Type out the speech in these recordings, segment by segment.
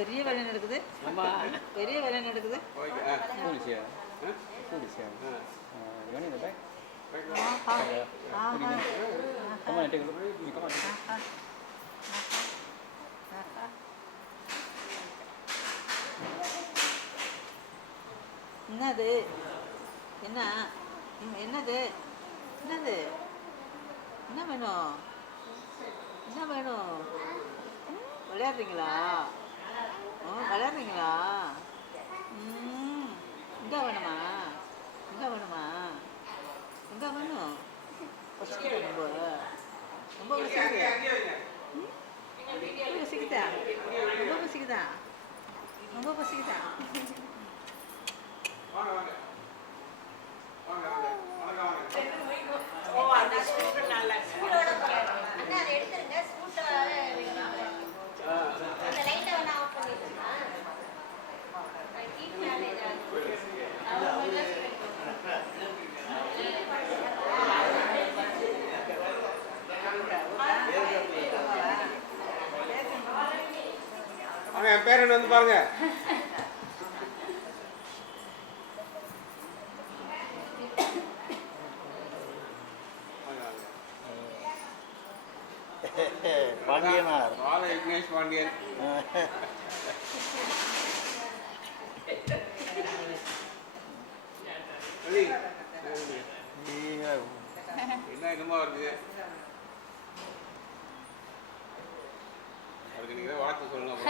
பெரிய வேலை நடக்குது. பெரிய வேலை நடக்குது. You want in the back? Come on and take a look. Come on. என்னது? என்ன? என்னது? என்னது? என்ன வேணும்? என்ன வேணும்? விளையாடுறீங்களா? விளையாடுறீங்களா? இங்கே வேணுமா? இங்கே வேணுமா? எங்கே வேணும்? பசிக்குதா ரொம்ப? ரொம்ப பசிக்குதா? ரொம்ப பசிக்குதா? ரொம்ப பசிக்குதா? ரொம்ப பசிக்குதா? என் பேரன் வந்து பாருங்க. பாண்டியனார் விக்னேஷ் பாண்டியன். என்ன என்னமா வருது? அதுக்கு நீங்க வாழ்த்து சொல்லணும்.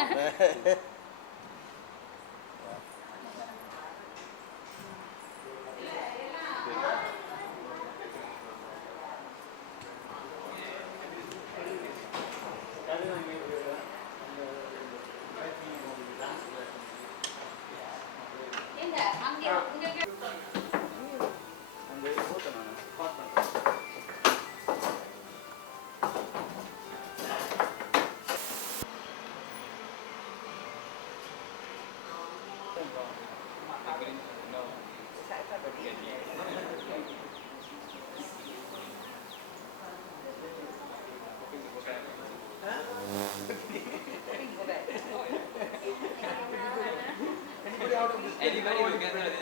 Anybody will get it.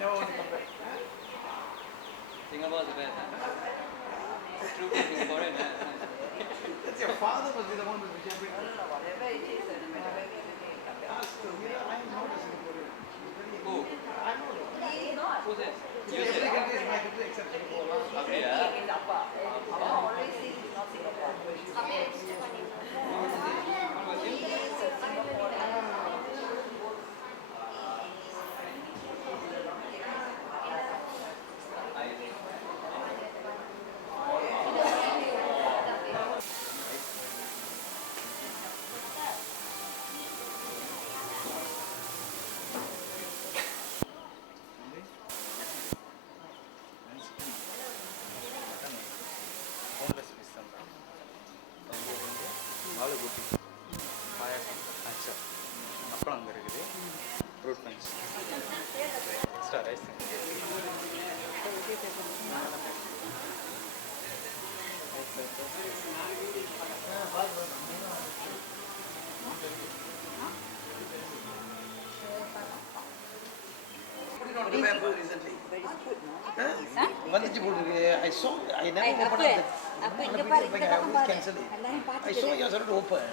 Never want to come back. Singapore is the best. It's true for Singaporean. That's your father was the one who was jumping. Whatever it is, I know the Singaporean. Who? I know the one. he is not. Who's this? Every country is my country except Singapore. Okay, He is Appa. Appa always says he's not Singapore. ஆலுகுட்டி பாயாசம் அச்சம் அப்புறம் அங்கே இருக்குது fruit punch extra rice வந்துச்சு போட்டுருக்கு. I saw I never opened it. Cancel it. I saw you started open.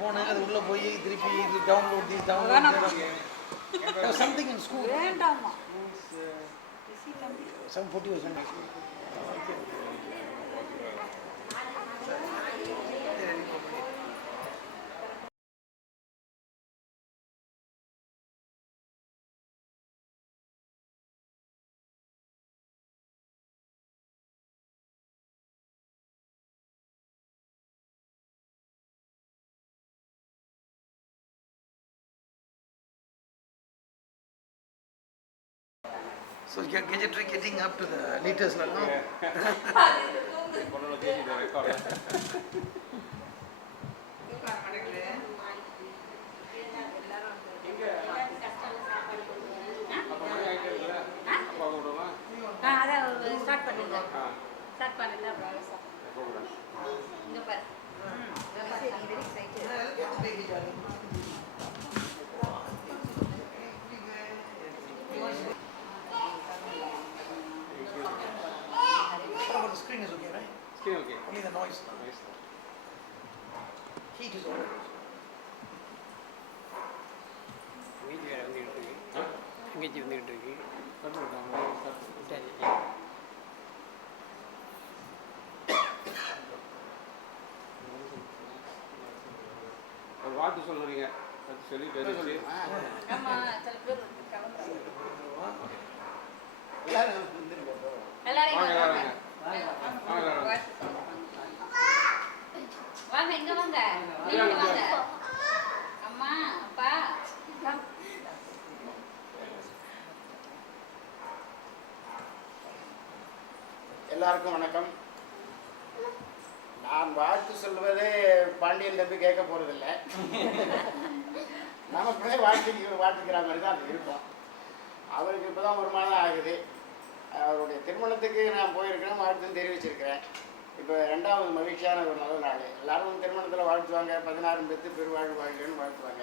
போனேன் அது உள்ள போய் திருப்பி download the download something in school. வேண்டாமா? Some 40 or something. So gadgetry getting up to the latest level. Start பண்ணுங்க. Start பண்ணுங்க அப்புறம் இங்க பாரு. Very excited. Heat is over. மீதி வேறு வந்துக்கிட்டு இருக்கு எங்கேஜி வந்துக்கிட்டு இருக்கு விட்டாச்சு. ஒரு வார்த்தை சொல்லுறீங்க அது சொல்லி தெரிஞ்சு ஆமா சில பேர் கிளம்புறாங்க. எல்லாரும் வந்துருக்கோம். எல்லாரையும் வாங்க வாங்க. வாங்க வாங்க வாங்க இங்க வாங்க. நீங்க வாங்க. அம்மா அப்பா எல்லாருக்கும் வணக்கம். நான் வாழ்த்து சொல்வது பாண்டியன் தம்பி கேட்க போறதில்ல. நமக்குள்ளே வாழ்த்துக்கிற மாதிரி தான் அது இருக்கும். அவருக்கு இப்போதான் ஒரு மாதம் ஆகுது. அவருடைய திருமணத்துக்கு நான் போயிருக்கிறேன், வாழ்த்துன்னு தெரிவிச்சிருக்கிறேன். இப்போ 2வது மகிழ்ச்சியான ஒரு நல்ல நாள். எல்லாரும் திருமணத்தில் வாழ்த்துவாங்க, 16 பெற்று பெருவாழ்வு வாழ்க்கைன்னு வாழ்த்துவாங்க.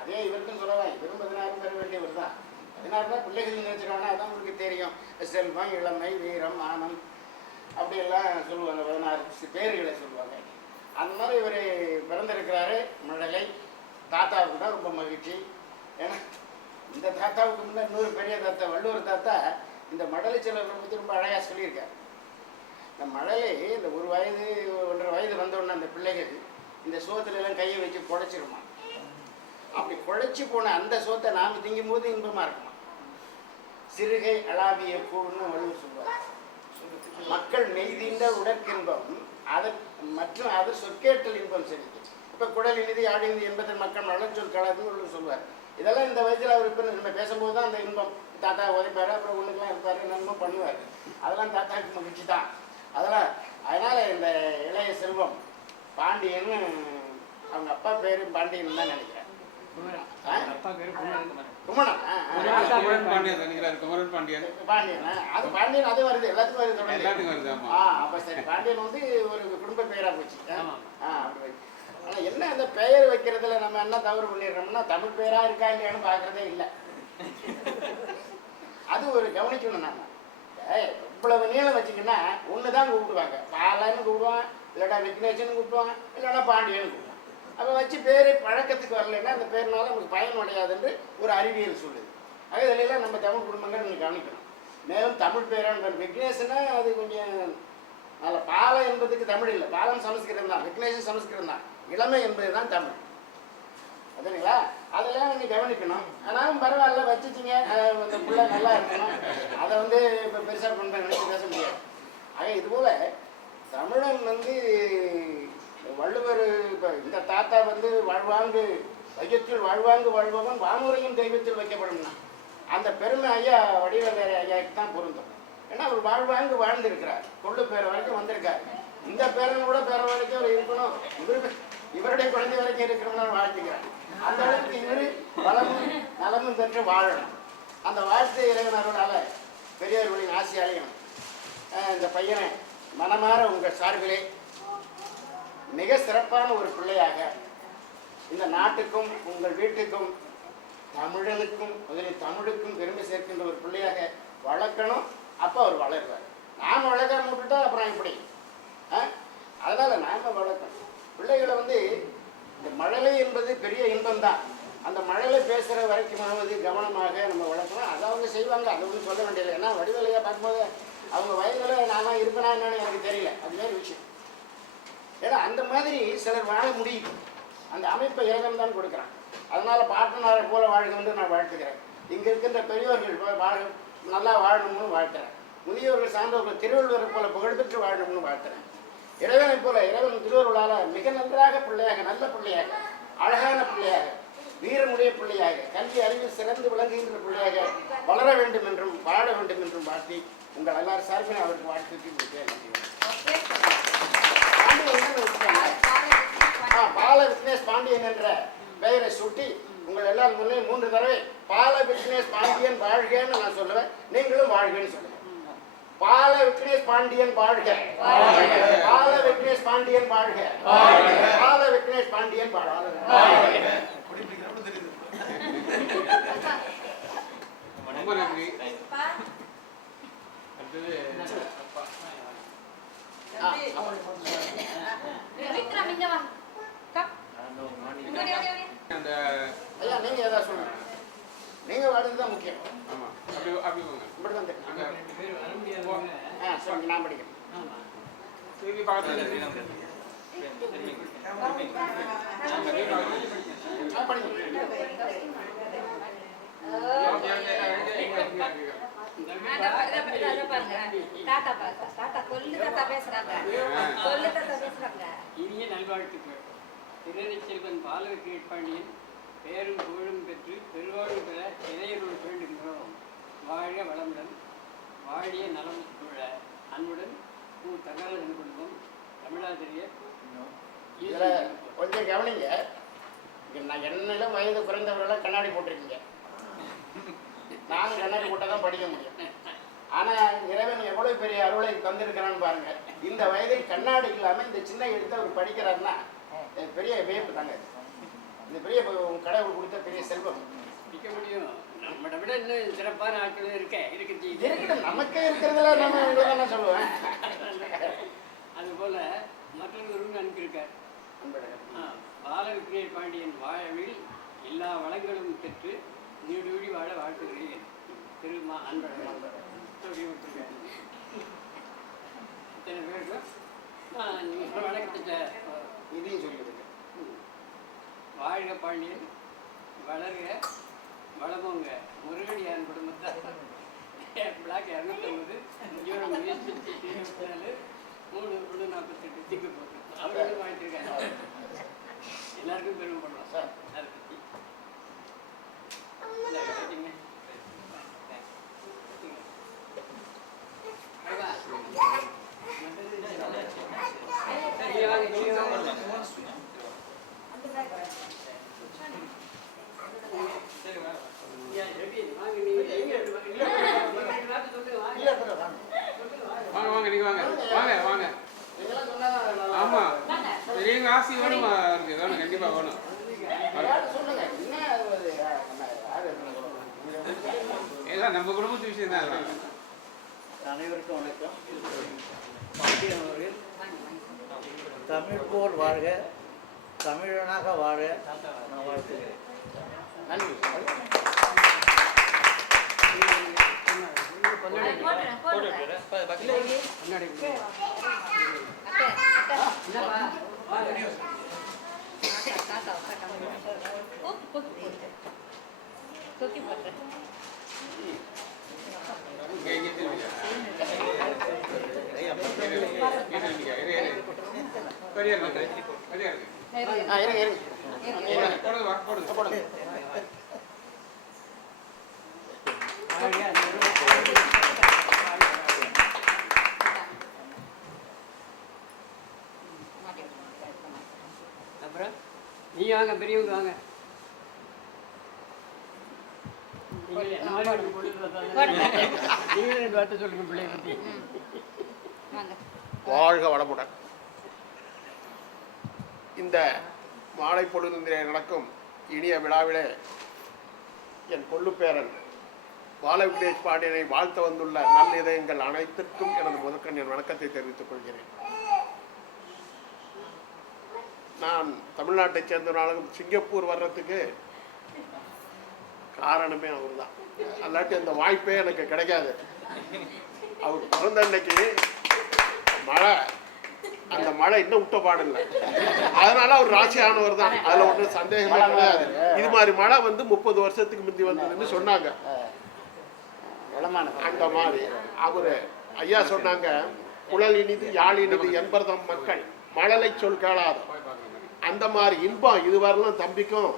அதே இவருக்கும் சொல்லலாம், இவரும் 16 பெற வேண்டியவர் தான். 16 தான் பிள்ளைகள் நினைச்சிருவாங்கன்னா அதான் உங்களுக்கு தெரியும். செல்வம், இளமை, வீரம், ஆனம் அப்படியெல்லாம் சொல்லுவாங்க. 16 பேர்களை சொல்லுவாங்க. அந்த மாதிரி இவர் பிறந்திருக்கிறாரு. மழலை தாத்தாவுக்கு தான் ரொம்ப மகிழ்ச்சி. ஏன்னா இந்த தாத்தாவுக்கு முன்னே இன்னொரு பெரிய தாத்தா வள்ளுவர் தாத்தா இந்த மழலை செல்வத்தை பற்றி ரொம்ப அழகாக சொல்லியிருக்கார். இந்த மழலை இந்த 1 வயது 1.5 வயது வந்தோடனே அந்த பிள்ளைகள் இந்த சோத்துல எல்லாம் கையை வச்சு குழைச்சிருமா. அப்படி குழைச்சி போன அந்த சோத்தை நாம் திங்கும் போது இன்பமாக இருக்குமா. சிறுகை அளாவிய பூன்னு வள்ளுவர் சொல்லுவார். மக்கள் மெய்தீண்ட உடற்கின்பம் அதன் மற்றும் அது சொற்கேட்டல் இன்பம் செலுத்து. இப்போ குடல் இனிது ஆடிந்து என்பதை மக்கள் மலர்ச்சொல் கலதுன்னு சொல்லுவார். இதெல்லாம் இந்த வயதில் அவர் இப்போ நம்ம பேசும்போது தான் அந்த இன்பம். தாத்தா உதைப்பார், அப்புறம் ஒன்றுக்கெல்லாம் இருப்பார், என்னமோ பண்ணுவார். அதெல்லாம் தாத்தாவுக்கு மகிழ்ச்சி தான். அதனால் இந்த இளைய செல்வம் பாண்டியன்னு அவங்க அப்பா பேர் பாண்டியன் தான் நினைக்கிறேன். அப்பா பேர் குமரன். குமணன். பாண்டியன் நினைக்கிறாரு. குமரன் பாண்டியன் பாண்டியன் அது பாண்டியன் அது வருது, எல்லாத்துக்கும் வருது தொடர்ந்து. எல்லாத்துக்கும் வருது. ஆமா. அப்போ சரி, பாண்டியன் வந்து ஒரு குடும்ப பெயராக போச்சு. அப்படி. ஆனால் என்ன அந்த பெயர் வைக்கிறதுல நம்ம என்ன தவறு பண்ணிடுறோம்னா தமிழ் பெயராக இருக்கா இல்லையான்னு பார்க்குறதே இல்லை. அது ஒரு கவனிக்கணும். நம்ம இவ்வளவு நீளம் வச்சிங்கன்னா ஒன்று தான் கூப்பிடுவாங்க. பாலான்னு கூப்பிடுவான், இல்லைடா விக்னேஷன் கூப்பிடுவாங்க, இல்லைன்னா பாண்டியன்னு கூப்பிடுவாங்க. அப்போ வச்சு பேர் பழக்கத்துக்கு வரலைன்னா அந்த பேர்னால நமக்கு பயன் அடையாதுன்னு ஒரு அறிவியல் சொல்லுது. ஆக இதெல்லாம் நம்ம தமிழ் குடும்பங்கள் நீங்கள் கவனிக்கணும். மேலும் தமிழ் பேரான விக்னேஷனா அது கொஞ்சம் நல்ல. பாலம் என்பதுக்கு தமிழ் இல்லை, பாலம் சமஸ்கிருதம் தான், விக்னேஷன் சமஸ்கிருதம் தான். இளமை என்பது தான் தமிழ். அதுங்களா அதெல்லாம் நீங்கள் கவனிக்கணும். ஆனாலும் பரவாயில்ல வச்சுச்சிங்க, அந்த பிள்ளை நல்லா இருக்கணும். அதை வந்து இப்போ பெருசாக பண்ணுறேன் நினைச்சு பேச முடியாது. ஆக இதுபோல் தமிழன் வந்து வள்ளுவர் இப்போ இந்த தாத்தா வந்து வாழ்வாங்கு வையத்தில் வாழ்வாங்கு வாழ்பவன் வானுரையும் தெய்வத்தில் வைக்கப்படும்னா அந்த பெருமை ஐயா வடிவேலு ஐயாவுக்கு தான் பொருந்தும். ஏன்னா அவர் வாழ்வாங்கு வாழ்ந்திருக்கிறார், கொள்ளு பேர் வரைக்கும் வந்திருக்காரு. இந்த பேரன் கூட பேர வரைக்கும் அவர் இருக்கணும், இவருடைய குழந்தை வரைக்கும் இருக்கணும்னு வாழ்த்துக்கிறார். அந்த அளவுக்கு இவர் வளமும் நலமும் பெற்று வாழணும். அந்த வாழ்த்து இறைவனரோட பெரியவர்களின் ஆசையாலையும் இந்த பையனை மனமாற உங்கள் சார்பிலே மிக சிறப்பான ஒரு பிள்ளையாக இந்த நாட்டுக்கும் உங்கள் வீட்டுக்கும் தமிழனுக்கும் முதலில் தமிழுக்கும் பெருமை சேர்க்கின்ற ஒரு பிள்ளையாக வளர்க்கணும். அப்போ அவர் வளருவார். நாம் வளர்க்காம விட்டுட்டா அப்புறம் இப்படி. அதனால் நாம் வளர்க்கணும் பிள்ளைகளை. வந்து இந்த மழலை என்பது பெரிய இன்பம் தான். அந்த மழலை பேசுகிற வரைக்குமாவது கவனமாக நம்ம வளர்க்கணும். அதை அவங்க செய்வாங்க, அதை ஒன்றும் சொல்ல வேண்டியதில்லை. ஏன்னா வடிவேலையாக பார்க்கும்போது அவங்க வயதில் நான் இருப்பேனா என்னன்னு எனக்கு தெரியல, அது வேறு விஷயம். ஏன்னா அந்த மாதிரி சிலர் வாழ முடியுது. அந்த அமைப்பை இறைவன் தான் கொடுக்குறான். அதனால் பாட்டனாரை போல வாழ்கன்னு நான் வாழ்த்துக்கிறேன். இங்கே இருக்கின்ற பெரியோர்கள் நல்லா வாழணும்னு வாழ்த்துறேன். முதியோர்கள் சார்ந்தவர்கள் திருவள்ளுவரை போல புகழ்பெற்று வாழணும்னு வாழ்த்துறேன். இறைவனை போல இறைவன் திருவருளால் மிக நன்றாக பிள்ளையாக, நல்ல பிள்ளையாக, அழகான பிள்ளையாக, வீரமுடைய பிள்ளையாக, கல்வி அறிவில் சிறந்து விளங்குகின்ற பிள்ளையாக வளர வேண்டும் என்றும் வாழ வேண்டும் என்றும் வாழ்த்தி உங்கள் எல்லாரும் சார்பில் அவருக்கு வாழ்த்துக்கு பால விக்னேஷ் பாண்டியன் என்ற பெயரை சுட்டி உங்கள் எல்லாரும் முன்னே 3 தடவை பால விக்னேஷ் பாண்டியன் வாழ்கன்னு நான் சொல்லுவேன், நீங்களும் வாழ்கன்னு சொல்லுவேன். பால விக்னேஷ் பாண்டியன் வாழ்க, பால விக்னேஷ் பாண்டியன் வாழ்க, பால விக்னேஷ் பாண்டியன் வாழ்க. ரொம்ப நன்றி. அடுத்தது விக்ரம் இங்க வா. அந்த ஐயா நீங்கள் ஏதாவது சொல்லுங்கள். நீங்கள் வாழ்றது தான் முக்கியம். ஆமாம் அப்படி போங்க இப்படி தான் அங்கே சரி நான் படிக்கிறேன். திரும்பி பார்த்து இனிய நல்வாழ்த்துக்கள். திறனை செல்வன் பாலக கீழ்ப்பாண்டியன் பேரும் புகழும் பெற்று பெருவாழ்வு பெற இளையருள் வேண்டுகின்றோம். வாழ வளமுடன் வாழிய நலம் சூழ அன்புடன் தகவல் குடும்பம் தமிழாசிரியர். இதில் கொஞ்சம் கவனிங்க. நான் என்னிலும் வயது குறைந்தவர்களெல்லாம் கண்ணாடி போட்டிருக்கீங்க. நாங்கள் கண்ணாடி போட்டால் தான் படிக்க முடியும். ஆனால் இறைவன் எவ்வளோ பெரிய அருளை தந்திருக்கிறான்னு பாருங்கள். இந்த வயதில் கண்ணாடி இல்லாமல் இந்த சின்ன எழுத்தை அவர் படிக்கிறாருன்னா பெரிய வியப்பு தாங்க. இது பெரிய கடவுள் கொடுத்த பெரிய செல்வம். படிக்க முடியும். நம்மளை விட இன்னும் சிறப்பான ஆட்கள் இருக்கட்டும். நமக்கே இருக்கிறதுல நம்ம உங்களை தான் நான் சொல்லுவேன். அதுபோல் மற்றொருவரும் அனுப்பியிருக்கார். பாலக கீழ்ப்பாண்டியன் வாழ்வில் எல்லா வளங்களும் பெற்று நீடூழி வாழ வாழ்த்துகிறேன். திருமா அன்பழகன் இத்தனை பேருக்கும் நீங்கள் வணக்கத்தை இதையும் சொல்லிடுங்க. வாழ்க பாண்டியன் வளர்க வளமுங்க முருகடியான் குடும்பத்தார் பிளாக் 250 ஜூரம் 24 348 திக்கு போட்டு அவர்களும் வாழ்த்திருக்காங்க. எல்லாருக்கும் பெருமைப்படலாம் சார். அதை பற்றி வாங்க வாங்க நீங்கள் வாங்க வாங்க வாங்க. ஆமாம் பெரியவங்க ஆசை வேணும் இருக்கு வேணும் கண்டிப்பாக வேணும். ஏதான் நம்ம குடும்பத்து விஷயம் தான். அனைவருக்கும் வணக்கம். பாண்டியன் அவர்கள் தமிழ் போல் வாழ்க, தமிழனாக வாழ நான் வாழ்த்துகிறேன். நன்றி. போடுங்க. அப்புறம் நீ வாங்க பெரியவங்க வாங்க. நீங்களே வார்த்தை சொல்லுங்க பிள்ளைய பற்றி. வாழ்க வளமுடன். இந்த மாலை பொழுதிலே நடக்கும் இனிய விழாவிலே என் கொள்ளுப்பேரன் பாலவிக்னேஷ் பாண்டியனை வாழ்த்த வந்துள்ள நல்ல இதயங்கள் அனைத்திற்கும் எனது முதற்கண் என் வணக்கத்தை தெரிவித்துக் கொள்கிறேன். நான் தமிழ்நாட்டைச் சேர்ந்தவனாலும் சிங்கப்பூர் வர்றதுக்கு காரணமே அவர் தான். அல்லாட்டி அந்த வாய்ப்பே எனக்கு கிடைக்காது. அவர் பிறந்த அன்னைக்கு மழை, அந்த மழை இன்னும் விட்ட பாடில்லை. அதனால அவர் ராசியானவர் தான். அதில் ஒன்றும் சந்தேகமே கிடையாது. இது மாதிரி மழை வந்து 30 வருஷத்துக்கு முந்தி வந்ததுன்னு சொன்னாங்க. அந்த மாதிரி அவரு ஐயா சொன்னாங்க, குழல் இனிது யாழ் இனிது என்பர்தம் மக்கள் மழலை சொல் கேளாத. அந்த மாதிரி இன்பம் இதுவரையிலும் தம்பிக்கும்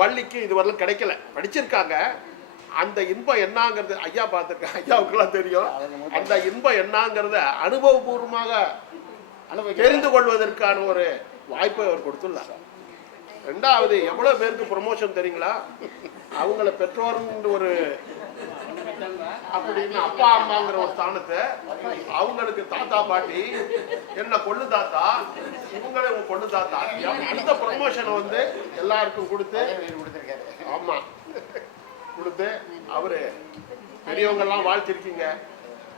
வள்ளிக்கும் இதுவரையிலும் கிடைக்கல. படிச்சிருக்காங்க. அந்த இன்பம் என்னங்கிறது ஐயா பார்த்துருக்காங்க. ஐயாவுக்கெல்லாம் தெரியும். அந்த இன்பம் என்னங்கிறத அனுபவபூர்வமாக தெரிந்து கொள்வதற்கான ஒரு வாய்ப்பை அவர் கொடுத்துள்ளார். ரெண்டாவது, எவ்வளோ பேருக்கு ப்ரொமோஷன் தெரியுங்களா? அவங்கள பெற்றோர்ன்ற ஒரு அப்படின்னு அப்பா அம்மாங்கிற ஒரு ஸ்தானத்தை அவங்களுக்கு தாத்தா பாட்டி என்ன கொள்ளு தாத்தா, இவங்களே உங்க கொள்ளு தாத்தா, அந்த ப்ரொமோஷனை வந்து எல்லாருக்கும் கொடுத்து ஆமா கொடுத்து அவரு பெரியவங்கெல்லாம் வாழ்த்திருக்கீங்க.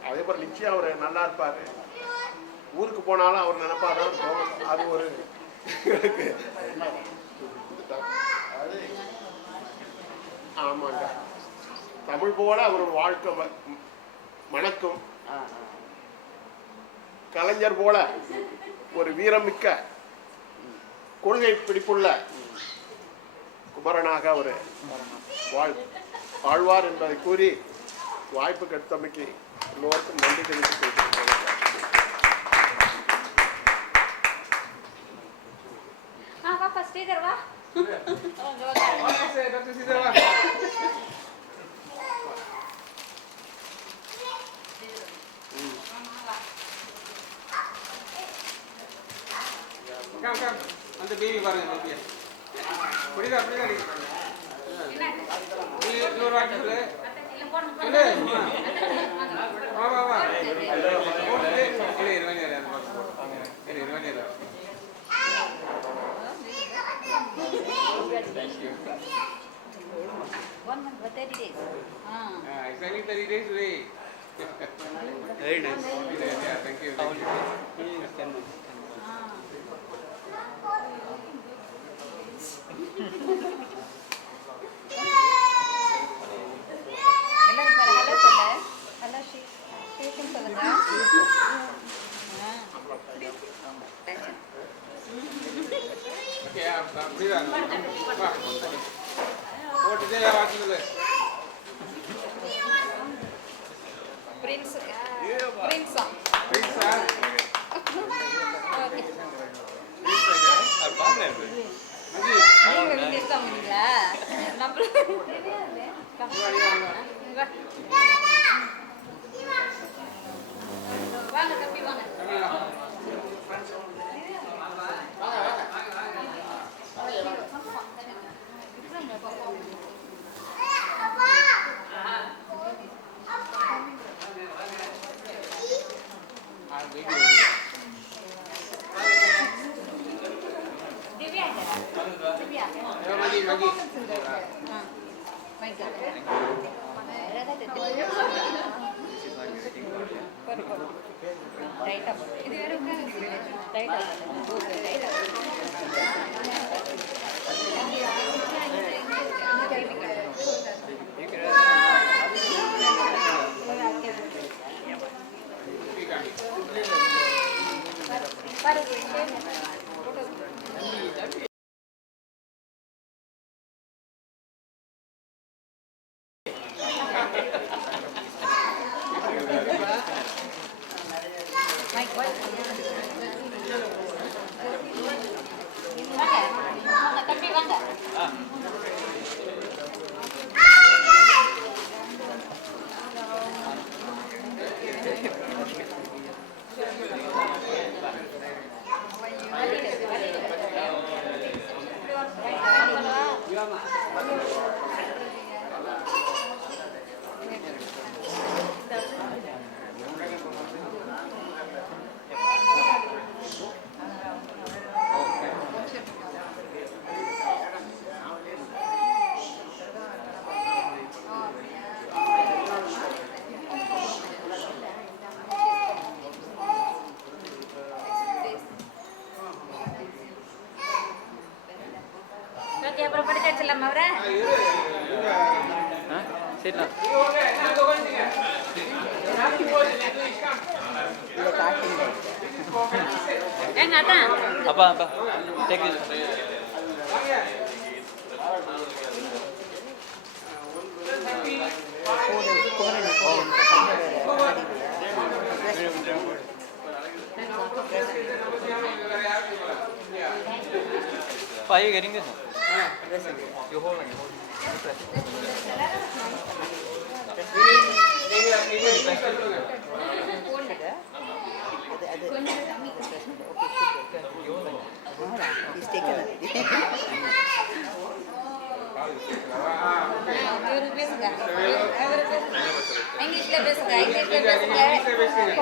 அதே போல் நிச்சயம் அவர் நல்லா இருப்பாரு. ஊருக்கு போனாலும் அவர் நினைப்பாதான். அது ஒரு ஆமாங்க. தமிழ் போல அவரோட வாழ்க்கை மணக்கும். கலைஞர் போல ஒரு வீரமிக்க கொள்கை பிடிப்புள்ள குமரனாக அவர் வாழ்வார் என்பதை கூறி வாய்ப்பு கெடுத்தமைக்கு எல்லோருக்கும் நன்றி தெரிவித்துக் கொள்கிறேன். பாப்பா ஸ்ரீதர் வா. டாக்டர் சீதர் வா. கம் கம் அந்த பேபி பாருங்க பேபியை புரியுதா புரியுதா நீ இன்னொரு வாட்டி சொல்லு சொல்லு வா வா வா போட்டு இரு இருவானி அது பார்த்து இரு இருவானி அது One month, 30 days. Exactly 30 days today. Very nice. Yeah, thank you. Thank you. எல்லாரும் பாரு ஹலோ சொல்லு. ஹலோ ஷேஷன் சொல்லுங்க. Okay, அப்படிதான் வா போட்டுட்டே வாக்கிங் பிரின்ஸ் பிரின்ஸா பிரின்ஸா ஓகே அது பாக்குறேன் மதி நீங்க விண்டேஸ் தான் பண்ணீங்களா நம்ம வாங்க தம்பி வாங்க திவ்யா திவ்யா மதி மதி இது வேற ரைட்டா வாங்க தம்பி வாங்க ஓகே அப்புறம் படிக்க வச்சிடலாமா அவரை சரிண்ணா ஏங்க அதான் அப்பா அப்பா take this Are you getting this? You hold on. பேசுங்க இங்கிலீஷ்ல பேசுங்க இங்கிலீஷ்ல பேசுங்க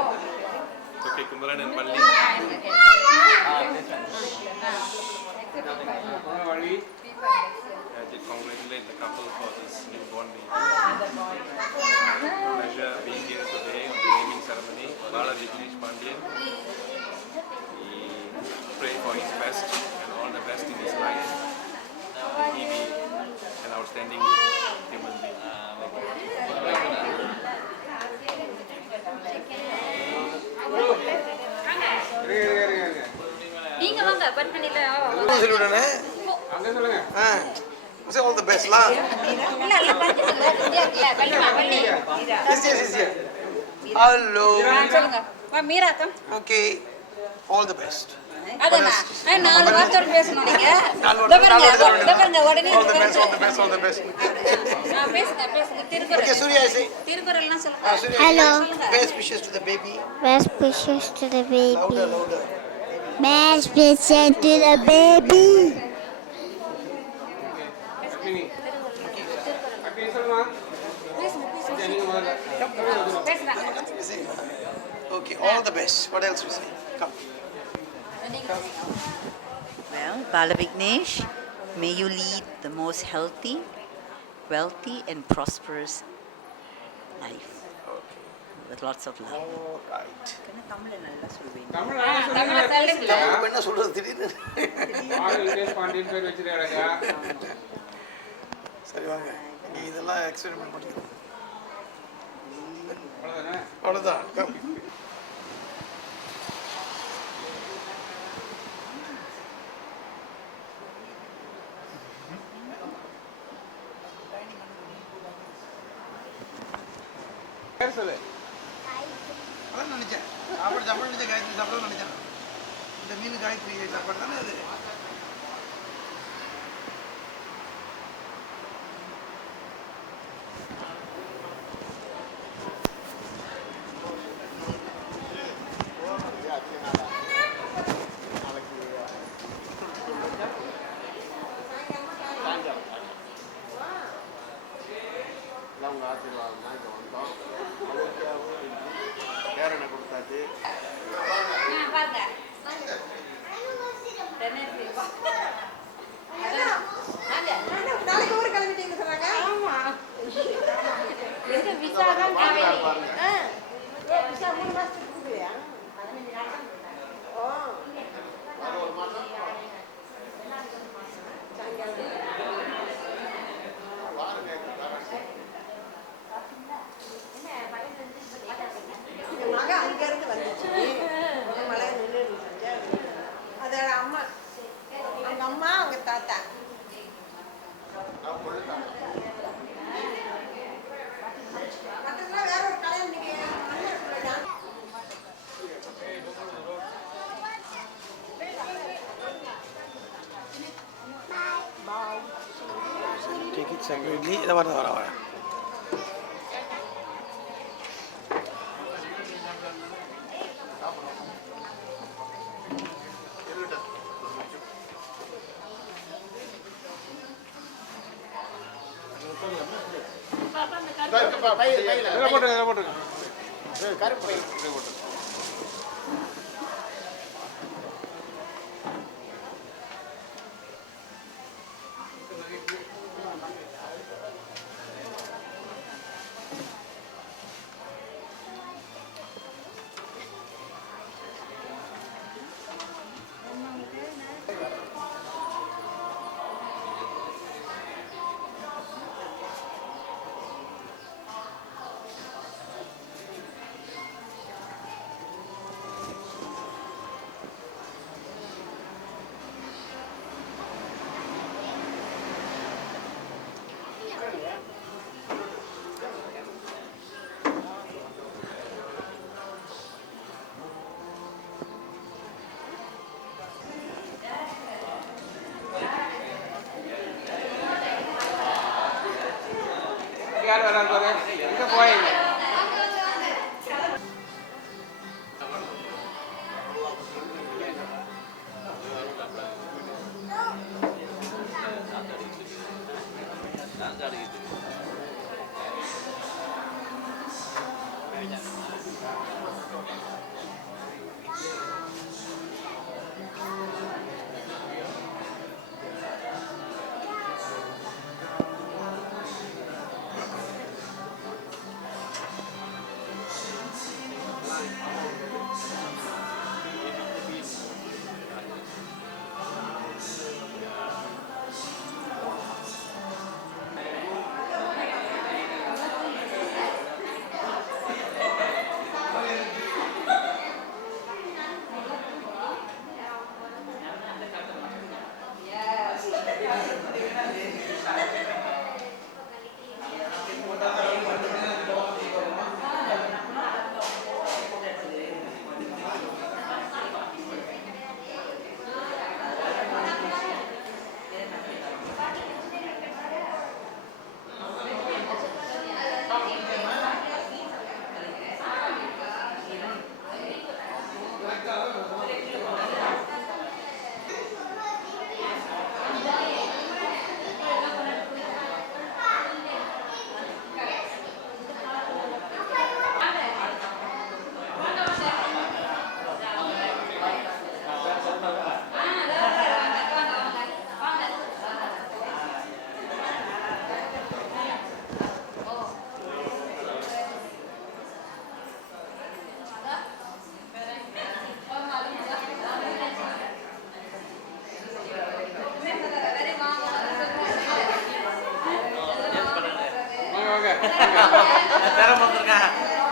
Okay, Kumaran and Palli. I did congratulate the couple for this newborn baby. Pleasure being here today on the naming ceremony. Bala Vignesh Pandian. We pray for his best and all the best in his life. He be an outstanding human அங்க சொல்லுங்க. Say all the best lah. Yes. Hello. Meera come. Okay. All the best. அதனா நாலு வார்த்தை பேசணும் நீங்க. பாருங்க உடனே All the best. பேசுங்க Thirukkural. Okay, Surya, I say. திருக்குறள்லாம் சொல்லுங்க. Surya, Hello. Best wishes to the baby. Best wishes to the baby. Louder. Best wishes to the baby. அக்னி. அக்னி சொல்லுமா. நீங்க முதல்ல. Okay, all the best. What else we say? Come. Well, Bala Vignesh, may you lead the most healthy, wealthy and prosperous life with lots of love. All right. Tamil நல்லா சொல்லுங்க. என்ன சொல்றது திடீர்னு? விக்னேஷ் பாண்டியன் பேர் வச்சிருக்காங்க. சரி வாங்க. இங்க இதெல்லாம் எக்ஸ்பெரிமென்ட் பண்ணிக்கலாம். அவ்வளவுதானே? அவ்வளவுதான். பேர் சொல்லு. அதான் நினைச்சேன். சாப்பாடு நினைச்சேன், காயத்ரி சாப்பிட நினைச்சேன். இந்த மீன் காயத்ரி சாப்பாடு தானே அது? அவங்க ஆசீர்வாதம் தான் இங்கே வந்தோம். பேரனை கொடுத்தாச்சு. பாருங்க நாளைக்கு ஊர் கிளம்பிட்டீங்க சொன்னாங்க. ஆமா விசா தான் பாருங்க. விசா 3 மாசத்துக்கு கொடுக்கலையா? ஓ அது ஒரு மாதம் மக அங்கிருந்து வந்துச்சு. மழை நின்று அதோட அம்மா, அவங்க அம்மா, அவங்க தாத்தா. மற்றதெல்லாம் வேற ஒரு கல்யாணம் நீங்க Take it separately. இதை வர. இதில் போட்டுருங்க. கருப்பு பயிர் போட்டுருங்க. யார் வராது பாரு. எங்கே போயிங்க?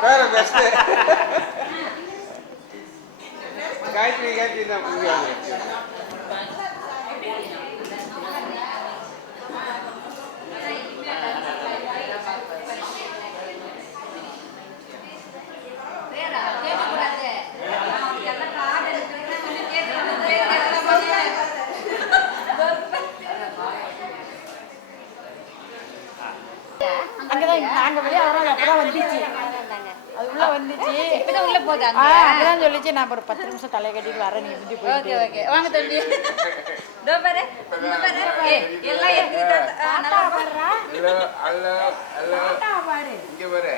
வேற பெஸ்ட் காயத்ரி காயத்ரி தான் இங்கே வாங்க. அங்கதான் நாங்க வெளியே வரோம் அப்பதான் வந்துச்சு அது உள்ள வந்துச்சு இப்பதான் உள்ள போதா அங்கதான் சொல்லிச்சு நான் ஒரு 10 நிமிஷம் தலை கட்டிட்டு வரேன் நீ முந்தி போய் ஓகே ஓகே வாங்க தம்பி தோ பாரு இந்த பாரு எல்லாம் இருக்குது நல்லா பாருடா ஹலோ ஹலோ ஹலோ பாரு இங்க பாரு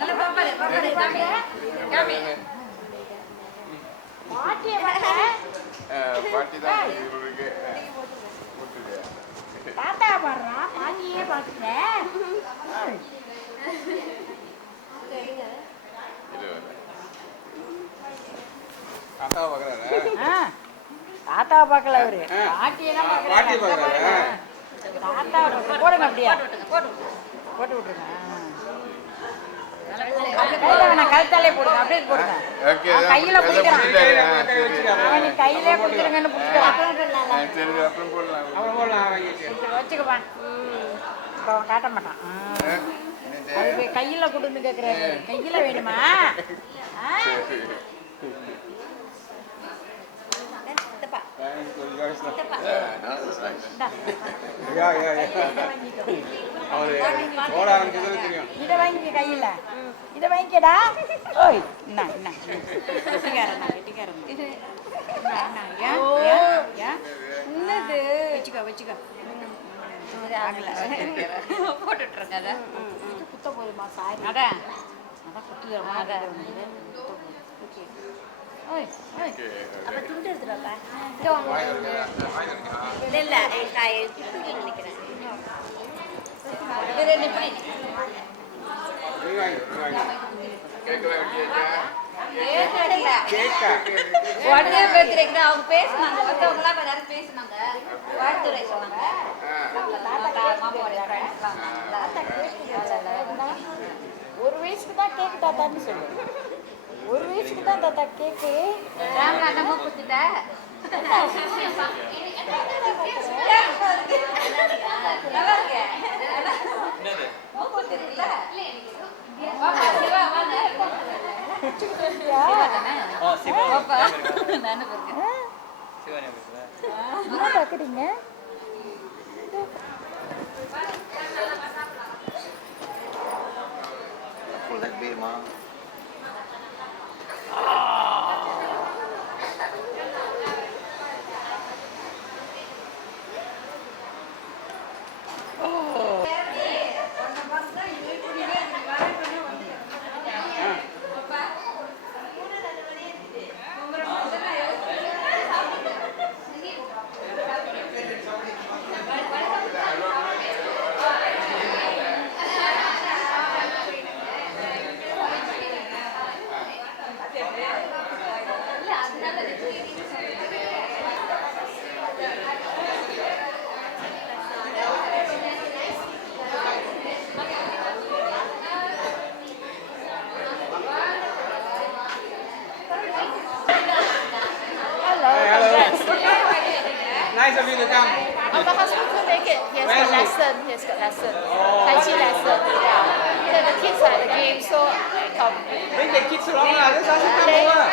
நல்லா பாரு பாரு தம்பி காமி பாட்டியை பாரு பாட்டி தான் இருக்கு தாத்தா பாருடா பாட்டியே பாத்துட்டேன் தாத்தா பார்க்கறாரா தாத்தாவை பார்க்கல அவரு பாட்டியை தான் பாட்டி பார்க்கறாரு பார்க்கறாரா தாத்தா போடுங்க அப்படியே போட்டு விட்டுருங்க நான் கழுத்தாலே போடுங்க அப்படியே போடுங்க ஓகே கையில பிடிக்கிறான் அவன் கையிலே பிடிச்சிருங்கன்னு பிடிச்சிக்கிறான் சரி அப்புறம் போடலாம் அப்புறம் போடலாம் வாங்கிட்டு வச்சுக்கப்பா இப்போ அவன் காட்ட மாட்டான் அது கையில கொடுன்னு கேட்குறாரு கையில வேணுமா இதை வாங்கிக்க கையில இதை வாங்கிக்கடா ஓய் என்ன என்ன கெட்டிக்காரண்ணா கெட்டிக்காரன் என்னது வச்சுக்கோ வச்சுக்கோ போட்டுட்ருங்க அதை குத்த போதுமா சாரி அதான் அதான் குத்துதமா அதான் ஓகே ஓய் ஓய் அப்ப துண்டு எடுத்துடா இல்ல நினைக்கிறேன் வேற என்ன பண்ணி உடனே பேசுறீங்க அவங்க பேசினாங்க மற்றவங்களாம் கொஞ்ச நேரம் பேசினாங்க வாழ்த்துறை சொன்னாங்க ஒரு வயசுக்கு தான் கேக்கு தாத்தான்னு சொல்லு ஒரு வயசுக்கு தான் தாத்தா கேக்கு நம்ம குத்துட்ட நல்லா இருக்கு என்ன பார்க்குறீங்க Nice of you to come. Oh, my husband could make it. He has got lesson. He has got lesson. Tai Chi lesson. Yeah. The kids are at the game, so I come. Bring the kids along lah. Let's ask them to come over.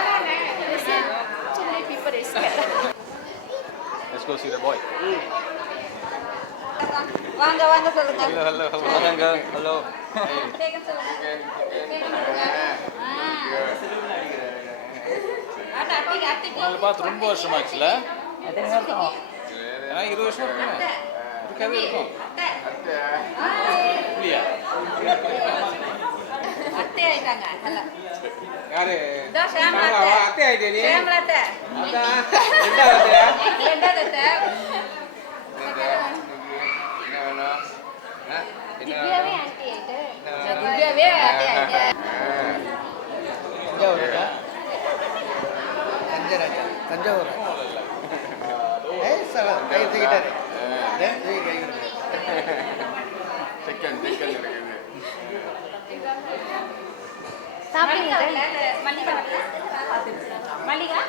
They say too many people they scared. Let's go see the boy. வாங்க வாங்க சொல்லுங்க Hello, hello, hello. Hello. கேக்க சொல்லுங்க உங்களை பார்த்து ரொம்ப வருஷமாச்சுல ஏன்னா 20 வருஷம் இருக்குமே இருக்காது இருக்கும் இல்லையா அத்தை ஆயிட்டாங்க எல்லாம் யாரு இதோ ஷாமலா அத்தை ஆயிட்டே நீ ஷாமலா அத்தை அதான் ரெண்டாவது அத்தையா ரெண்டாவது அத்தை திவ்யாவே ஆன்ட்டி ஆயிட்டு திவ்யாவே அத்தை ஆயிட்டு தஞ்சாவூர் கை தூக்கிட்டாரு சிக்கன் இருக்குது சாப்பிடுங்க மல்லிகா வரல மல்லிகா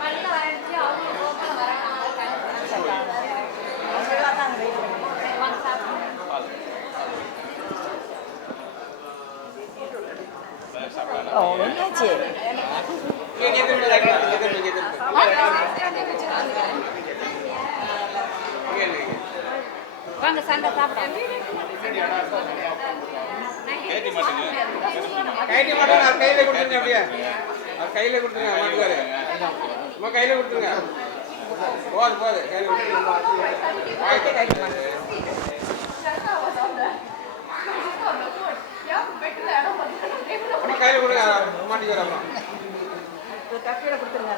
மல்லிகா வரச்சு அவங்க ரோக்கில் வரணும் வாங்க சாப்பிடுங்க என்னாச்சு வாங்க சண்டை சாப்பிடுங்க கைட்டி மட்டும் நான் கையில கொடுத்துருங்க அப்படியே அவர் கையில கொடுத்துருங்க மாட்டுக்காரு அம்மா கையில கொடுத்துருங்க போது போது கையில கொடுத்துருங்க அம்மா கையில கொடுங்க மாட்டிக்காரு அப்புறம் தப்பியில கொடுத்துருங்க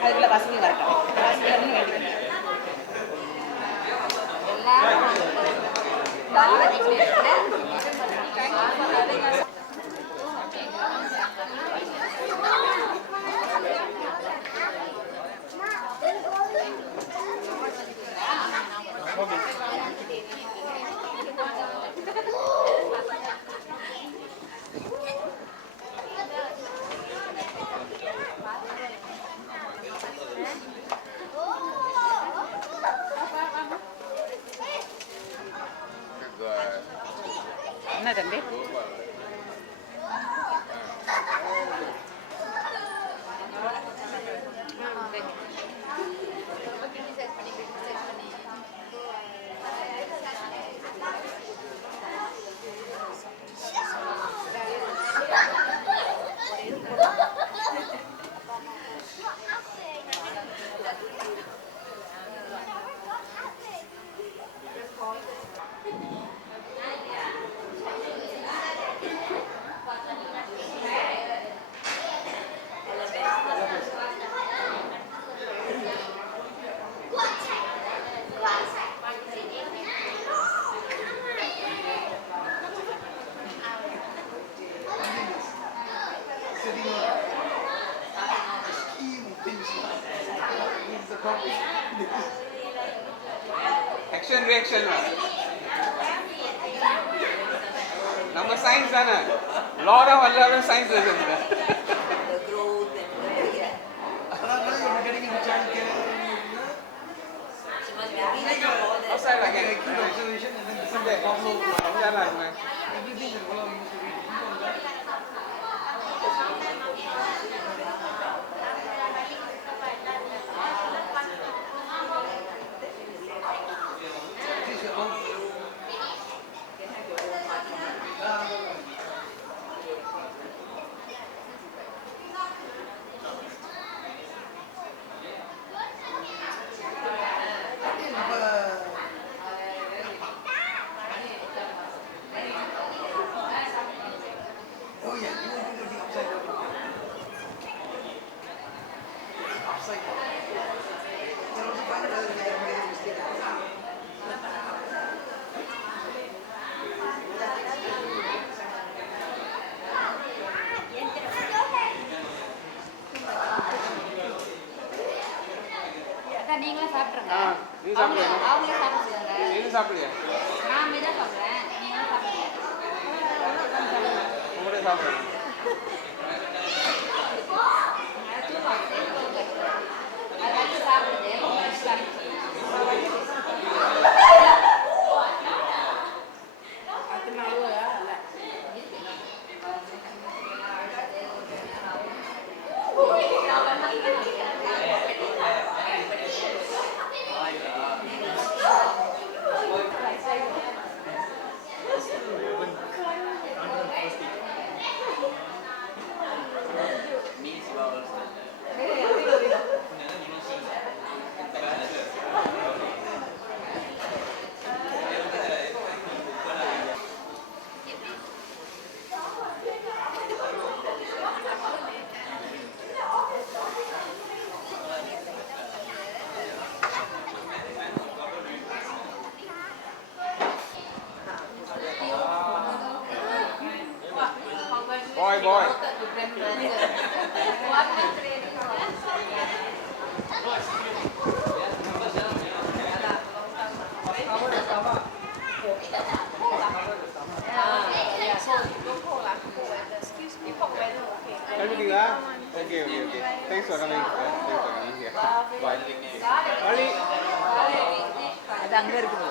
அதுக்குள்ள வசதி வரட்டும் என்ன தம்பி ஆக்ஷன் ரியாக்ஷன் நம்ம சயின்ஸ் தானே லாட் ஆஃப் எல்லாரும் சயின்ஸ் இருக்குங்க outside again acceleration and then this is the also समझाना है मैं everything is all நீங்களே சாப்பிட்ருங்க நீ சாப்பிடுங்க அவங்களே சாப்பிடுங்க நீ சாப்பிடுங்க நான் மீதா சாப்பிட்றேன் நீங்களே சாப்பிடுங்க உங்களே சாப்பிடுங்க அதெல்லாம் சாப்பிடுது boy. Everything lah. Okay. Thanks for coming. Here. Bye. Bali. அது அங்க இருக்குது.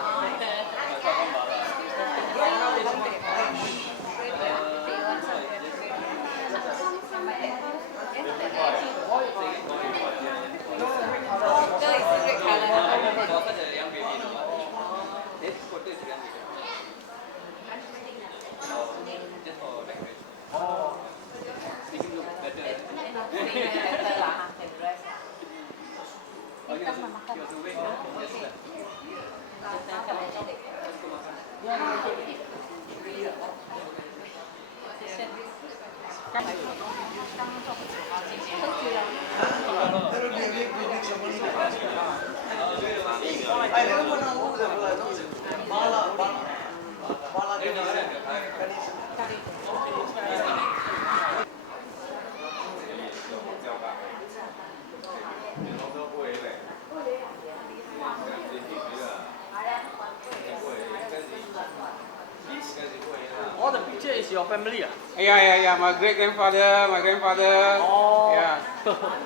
All the picture is your family, ah? Yeah. My great grandfather, my grandfather. Oh. Yeah.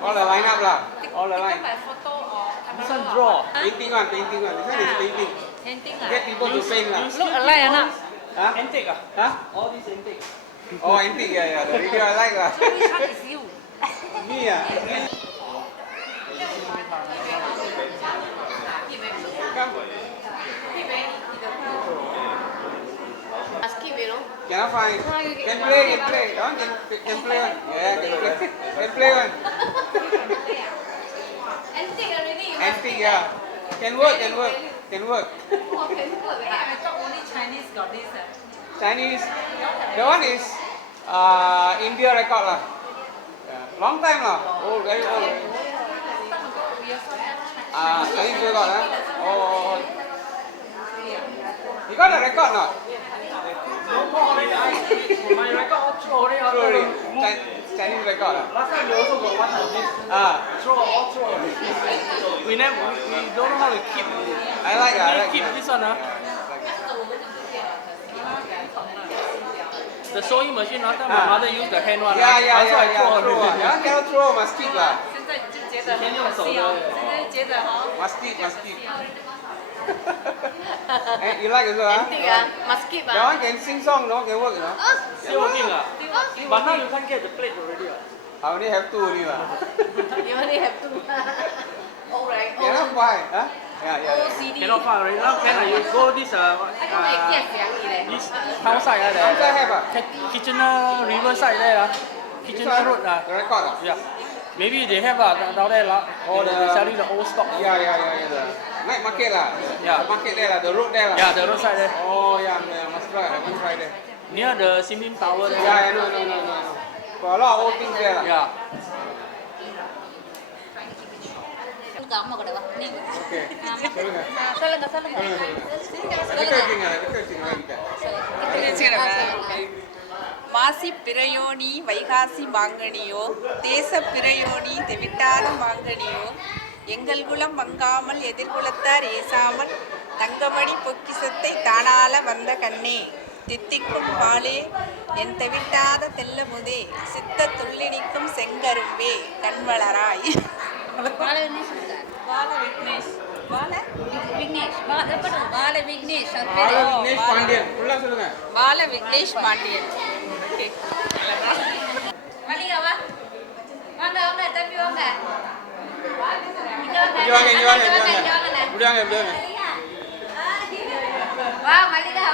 All the lineup lah. All the line. This one draw. Painting one. This one is painting. Painting Get people to paint lah. Look alike, anak. Huh? Antique, ah? Huh? All these antique. Oh, antique. Yeah. The video I like lah. So which one is you? Me ah. Must keep, you know. Cannot find. Can play. That one can play one. Yeah, can play one. Antique already. You must Antique, yeah. Can work. Oh, can work. I thought only Chinese got this. Chinese. The one is India record lah. Yeah. Long time lah. Old, very old. Chinese record lah. Oh. You got a record not? My record all throw already. Chinese record lah. Last time we also got one of this. Throw. We don't know how to keep. I like keep this one, ah. The sewing machine last time my mother used the hand one. Yeah. Also I throw. Yeah, cannot throw, must keep lah. 现在就觉得很可惜哦，现在觉得哈。 Must keep. You like also ah? Antique ah. Must keep That one can sing song, no? Can work, no? Still working, ah. But now you can't get the plate already, ah. I only have two only lah. You only have two. Alright. Cannot buy, huh? Yeah. OCD. Cannot find already. Now can you go this this town side there. Town side have ah? Kitchener River side there lah. Kitchener Road lah. The record ah? Yeah. Maybe they have down there lah. Oh, They're selling the old stock. Yeah. The night market lah. Yeah. The market there lah. The road there lah. Yeah, the road side there. Oh yeah, must try. I must try there. Near the Sim Lim Tower there. Yeah, no. For a lot of old things there lah. Yeah. அம்மா கூட வா நீங்க Okay. சொல்லுங்க. மாசி பிரயோணி வைகாசி மாங்கனியோ தேச பிரயோணி தெவிட்டாத மாங்கனியோ எங்கள் குலம் வங்காமல் எதிர்குலத்தார் ஏசாமல் தங்கமணி பொக்கிசத்தை தானால வந்த கண்ணே தித்திக்கும் பாலே என் தெவிட்டாத தெல்லமுதே சித்த துள்ளினிக்கும் செங்கரும்பே கண்வளராய். பால விக்னேஷ் பாண்டியன். ஃபுல்லா சொல்லுங்க. பால விக்னேஷ் பாண்டியன். ஓகே. மல்லிகா வா. வாங்க தம்பி வாங்க. இங்க வாங்க. இப்படி வாங்க. வா மல்லிகா.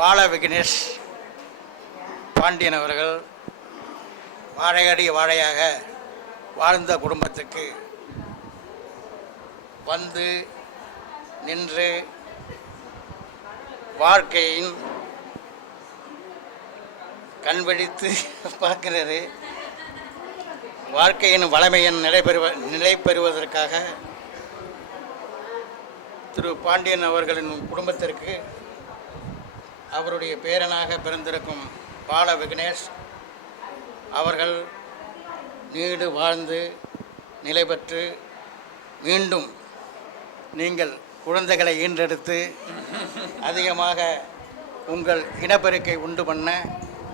பால விக்னேஷ் பாண்டியன் அவர்கள் வாழையடி வாழையாக வாழ்ந்த குடும்பத்துக்கு வந்து நின்று வாழ்க்கையின் கண்வெடித்து பார்க்கிறது. வாழ்க்கையின் வளமையின் நிலை பெறுவதற்காக திரு பாண்டியன் அவர்களின் குடும்பத்திற்கு அவருடைய பேரனாக பிறந்திருக்கும் பால விக்னேஷ் அவர்கள் நீடு வாழ்ந்து நிலை பெற்று மீண்டும் நீங்கள் குழந்தைகளை ஈன்றெடுத்து அதிகமாக உங்கள் இனப்பெருக்கை உண்டு பண்ண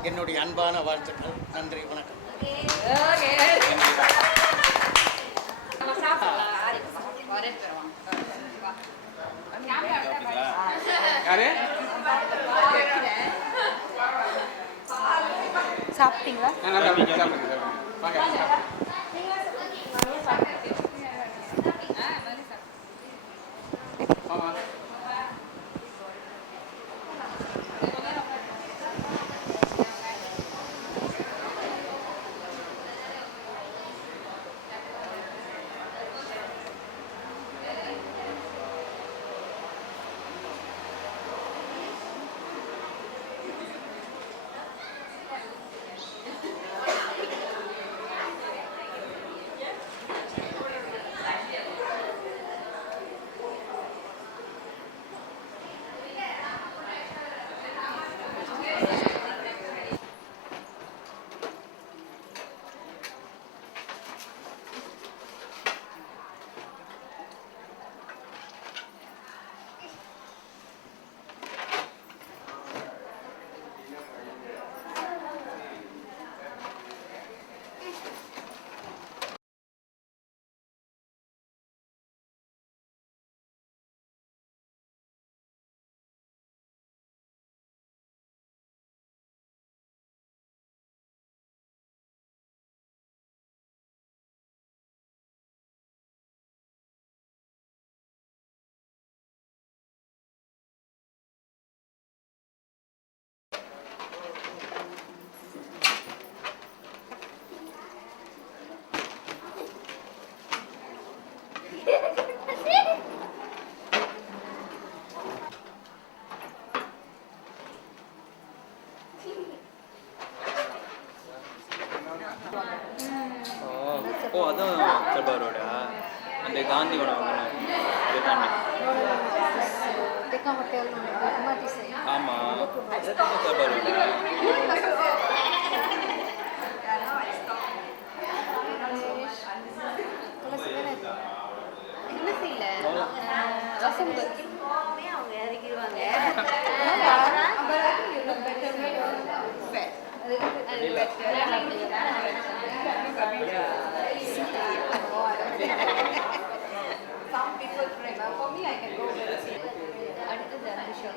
என்னுடைய அன்பான வாழ்த்துக்கள். நன்றி, வணக்கம். சாப்பிட்டீங்களா? ஓ அதான் சபா ரோடா அந்த காந்தி உணவகம் இதை தாண்டி ஆமாம் சபா ரோடா அவங்க இறக்கிடுவாங்க Some people prefer. For me, I can go with அடுத்தது அந்த ஷோ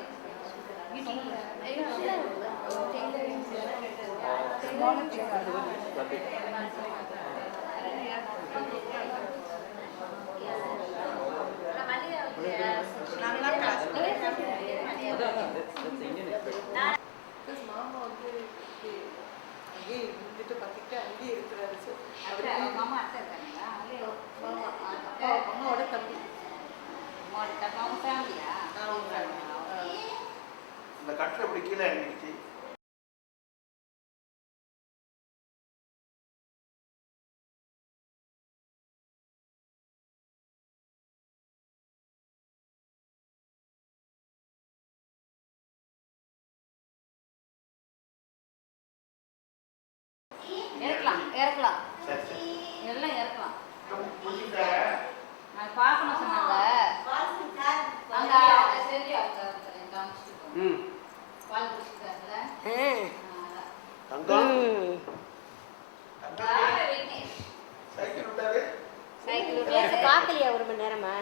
மாமா வந்து அங்கேயே இருந்துட்டு பார்த்துட்டு அங்கேயே இருக்கிறாரு. மாமா அத்தை இருக்காங்களா? அம்மாவோட தம்பி. அம்மாவோட தம்பி அவங்க ஃபேமிலியா? இந்த கட்டில் இப்படி கீழே இறங்கிடுச்சு. இறக்கலாம் எல்லாம் இறக்கலாம். நான் பார்க்கணும் சொன்னாங்க. அங்கே சரி அவங்க காமிச்சிட்டு பால் குடிச்சிட்டாங்கல்ல. சைக்கிள் பார்க்கலையா ஒரு மணி நேரமா?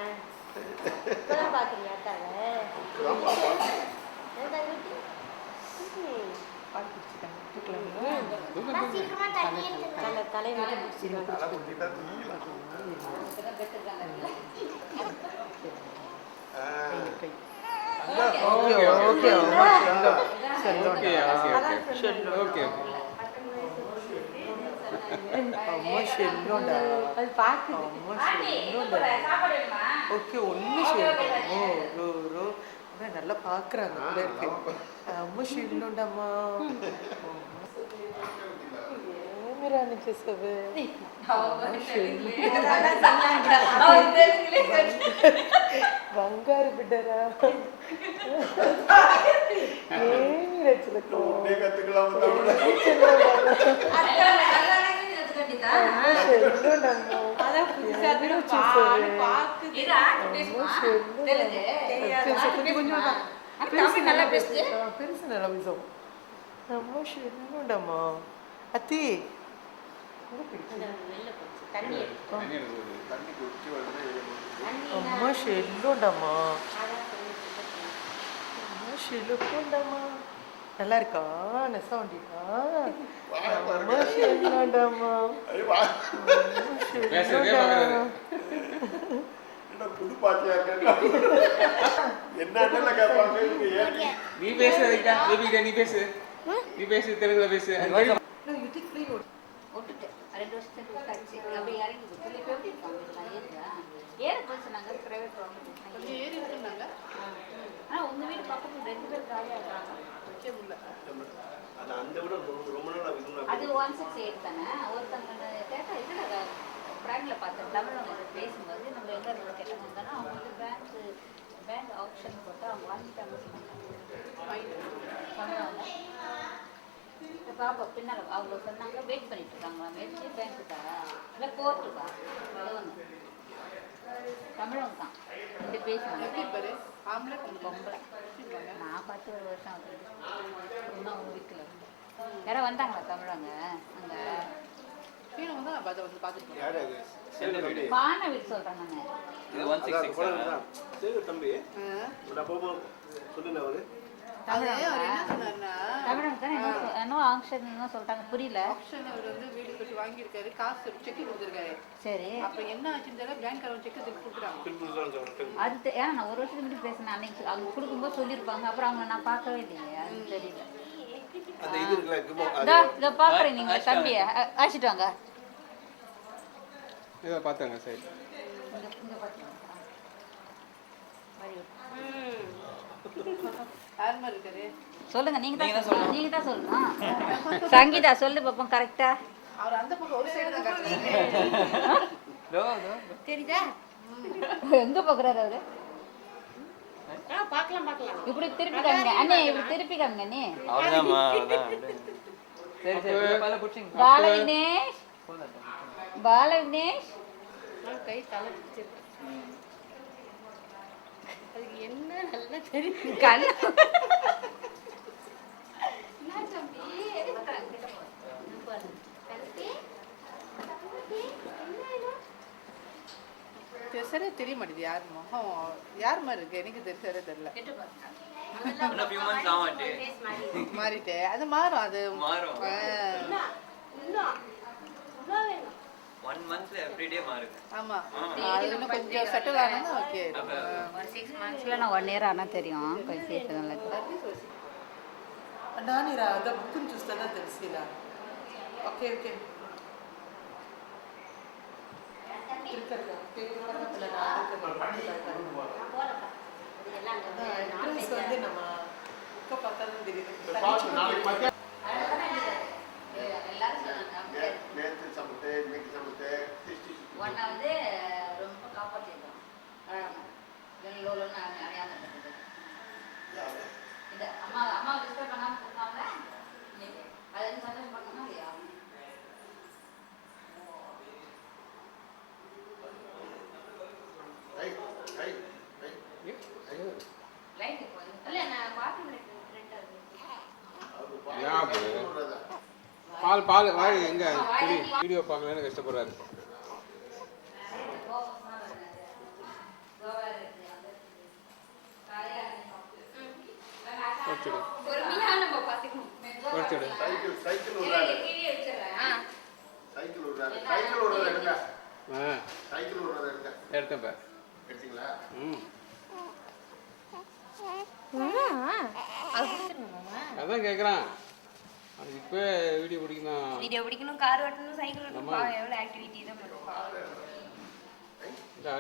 இப்பதான் பார்க்குறீங்க அக்காவை? நல்லா பாக்குறாங்க. அம்மா ஷில்லுண்டாமா திமிரான சேசவு బంగారు బిడ్డరా ఏమి రచలకు పెరుసు నెల విజం అమ్మ షెల్లుండమ్మా అతి అమ్మ షెల్లుండమ్మా అమ్మ షెల్లుకుండమ్మా நல்லா இருக்கா நெசா வண்டியா அம்மா ஷெல்லுண்டம்மா புது பாட்டியா என்ன கேட்பாங்க நீ பேசு பேபி நீ பேசு தெலுங்குல பேசு ஒட்டுட்டு 2 வருஷத்துக்கு கழிச்சு அப்படி இறங்கி இப்போ எப்படி இருக்காங்க ஏற போய் சொன்னாங்க பிரைவேட் கொஞ்சம் ஏறி இருந்தாங்க ஆனால் உங்கள் வீடு பக்கத்தில் 2 பேர் காலியாக இருக்காங்க அது 168 தானே ஒருத்தங்க கேட்டால் இதில் பேங்க்கில் பார்த்தேன் தமிழ் பேசும்போது நம்ம எங்கே இருந்து கேட்டாங்கன்னா அவங்க வந்து பேங்க் ஆப்ஷன் போட்டு அவங்க வாங்கிட்டாங்க சொன்னாங்க பாப்பா பின்னால் அவங்க சொன்னாங்க வெயிட் பண்ணிட்டு இருக்காங்களா வெயிட் பேங்க்குக்கா இல்லை கோர்ட்டுக்கா ஒன்று தமிழங்க தான் இப்படி பேசுவாங்க பொம்பளை நான் பார்த்து 1 வருஷம் ஆகுது இன்னும் அவங்க வீட்டில் யாராவது வந்தாங்களா தமிழங்க அங்கே பானை வீடு சொல்கிறேன் சொல்லிட்டாங்க புரியல வீடு கட்டி வாங்கியிருக்காரு காசு செக் கொடுத்துருக்காரு சரி அப்ப என்ன ஆச்சுன்னு பேங்க் செக் கொடுக்குறாங்க அது ஏன்னா நான் 1 வருஷத்துக்கு முன்னாடி பேசினேன் அன்னைக்கு அவங்க கொடுக்கும்போது சொல்லியிருப்பாங்க அப்புறம் அவங்க நான் பார்க்கவே இல்லையே அது தெரியல பாக்குறேன் நீங்க தம்பிய அழைச்சிட்டு வாங்க பார்த்தாங்க சரி சொல்லுங்க நீங்க தான் சொல்லணும் சங்கீதா சொல்லு பாப்போம் கரெக்டா அவர் அந்த பக்கம் ஒரு சைடு தான் காட்டுறாரு தெரியுதா எங்க பாக்குறாரு அவரு பார்க்கலாம் இப்படி திருப்பி காமிங்க அண்ணே இப்படி திருப்பி காமிங்க அண்ணே அவ்வளவுதான்மா சரி பல புடிச்சிங்க பாலவினேஷ் கை தலை பிடிச்சிருக்கு அதுக்கு என்ன நல்லா தெரியும் கண்ணு சரியா தெரிய மாட்டேது யார் முகம் யார் மாதிரி இருக்கு எனக்கு சரியா தெரியல மாறிட்டே அது மாறும் அது One month every day மாறுது ஆமா அது இன்னும் கொஞ்சம் செட்டில் ஆனா ஓகே 6 monthsல நான் 1 year ஆனா தெரியும் கொஞ்சம் சேட்டனல నానిరా అద బుక్కుని చూస్తానా తెలిసిలా ఓకే ఓకే வந்து நம்ம இப்போ பார்த்தாலும் தெரியுது ஒன்னா வந்து ரொம்ப காப்பாற்றிருக்கோம் இந்த அம்மா டிஸ்டர்ப் பண்ணாம கொடுத்தாங்க அது வந்து சந்தோஷப்படணும் இல்லையா பால் வாய் எங்க வீடியோ பார்க்கலன்னு கஷ்டப்படுறாரு அதான் கேட்குறான் இப்போ வீடியோ பிடிக்கணும் கார் ஓட்டணும் சைக்கிள் ஓட்டணும் எவ்வளோ ஆக்டிவிட்டி தான்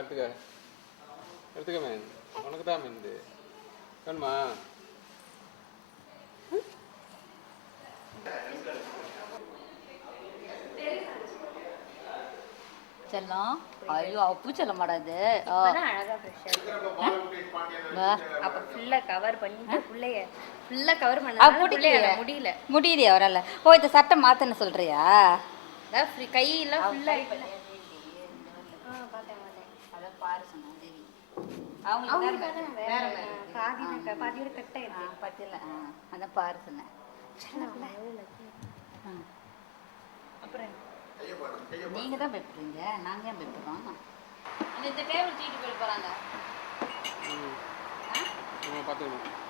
எடுத்துக்க மேன் உனக்கு தான் மேன் இது வேணுமா செல்லம் ஐயோ அப்பு செல்ல மாட்டாது இப்பதான் அழகா ஃப்ரெஷ்ஷா அப்ப ஃபுல்லா கவர் பண்ணிட்டு புள்ளைய ஃபுல்லா கவர் பண்ணால முடியல முடியலையா அவரால் ஓ இந்த சட்டை மாத்தன்னு சொல்றியா அதான் கையெல்லாம் ஃபுல்லா அதான் பாரு சொன்னா தேவி பாதியோட கட் ஆயிருக்கு பத்தியில அதான் பாரு சொன்னேன் அப்புறம் நீங்க தான் பயப்படுறீங்க நாங்க ஏன் பயப்படுறோம் இந்த டேபிள் தூக்கிட்டு போயிட்டு போறாங்க பார்த்துக்கணும்